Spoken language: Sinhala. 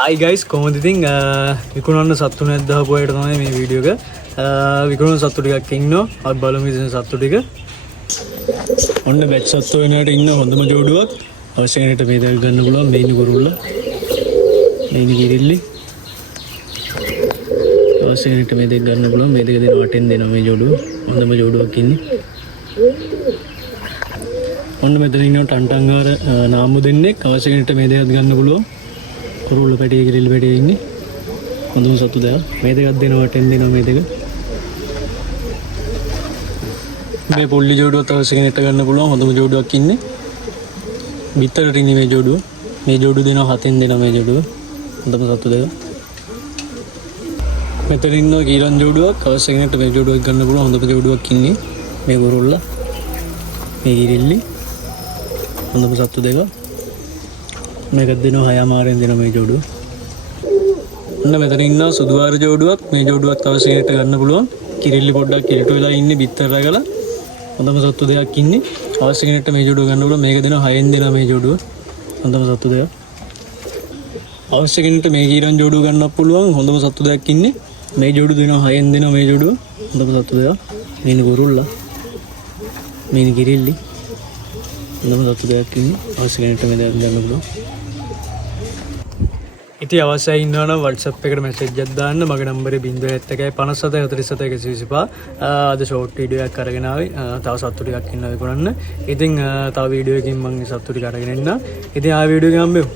Hi guys, කොහොමද ඉතින් විකුණන්න සත්තු නැද්ද හපුවාට තමයි මේ වීඩියෝ එක විකුණන සත්තු ටිකක් ඉන්නවා. අපි බලමු ඉතින් සත්තු ටික. ඔන්න බැච් සත්තු වෙනාට ඉන්න හොඳම ජෝඩුවක්. අවශ්‍ය කෙනෙක්ට මේ දෙක ගන්න පුළුවන්. මේනි කුරුල්ල. මේනි කිරිල්ලි. අවශ්‍ය කෙනෙක්ට මේ දෙක ගන්න පුළුවන්. මේ දෙක දෙන වටෙන් දෙනවා මේ ජෝඩුව. හොඳම ජෝඩුවක් ඉන්නේ. ඔන්න මෙතන ඉන්නවා ටන්ටංගාර නාමු දෙන්නෙක්. අවශ්‍ය කෙනෙක්ට මේ දෙකත් ගන්න පුළුවන්. කුරුල්ල පැටිය කිරිල්ල පැටිය ඉන්නේ හොඳම සතු දෙක මේ දෙකක් දෙනවා වටෙන් දෙනවා මේ දෙක මේ පොල්ලි ජෝඩුවත් අවශ්‍ය කෙනෙක්ට ගන්න පුළුවන් හොඳම ජෝඩුවක් ඉන්නේ බිත්තරට ඉන්නේ මේ ජෝඩුව දෙනවා හතෙන් දෙනවා මේ ජෝඩුව හොඳම සතු දෙක මෙතන ඉන්නවා කීරන් ජෝඩුවක් අවශ්‍ය කෙනෙක්ට මේ ජෝඩුවක් ගන්න පුළුවන් හොඳම ජෝඩුවක් ඉන්නේ මේ කුරුල්ල මේ කිරිල්ලි හොඳම සතු දෙක මේකත් දෙනවා හයමාරෙන් දෙනවා මේ ජෝඩුව. ඔන්න මෙතන ඉන්නවා සුදුවාර ජෝඩුවක්. මේ ජෝඩුවත් අවශ්‍ය කෙනෙක්ට ගන්න පුළුවන්. කිරිල්ලි පොඩ්ඩක් කිරිටු වෙලා ඉන්නේ බිත්තර රගලා. හොඳම සත්තු දෙකක් ඉන්නේ. අවශ්‍ය කෙනෙක්ට මේ ජෝඩුව ගන්න පුළුවන්. මේක දෙනවා 6ෙන් දෙනවා මේ ජෝඩුව. හොඳම සත්තු දෙක. අවශ්‍ය කෙනෙක්ට මේ කීරන් ජෝඩුව ගන්නත් පුළුවන්. හොඳම සත්තු දෙකක් ඉන්නේ. මේ ජෝඩුව දෙනවා 6ෙන් දෙනවා මේ ජෝඩුව. හොඳම සත්තු දෙක. මේනි කුරුල්ලා. මේනි කිරිල්ලි. හොඳම සත්තු දෙකක් ඉන්නේ. අවශ්‍ය කෙනෙක්ට මේ දෙක ගන්න පුළුවන්. ඉතින් අවශ්‍යයි ඉන්නවනම් WhatsApp එකට මැසේජ් එකක් දාන්න මගේ නම්බරේ 07147474125 අද ෂෝට් වීඩියෝ එකක් අරගෙන ආවේ තව සත්තු ටිකක් ඉන්නවා විකුණන්න. ඉතින් තව වීඩියෝ එකකින් මම සත්තු ටික අරගෙන එන්න. ඉතින් ආ වීඩියෝ එක හම්බෙමු.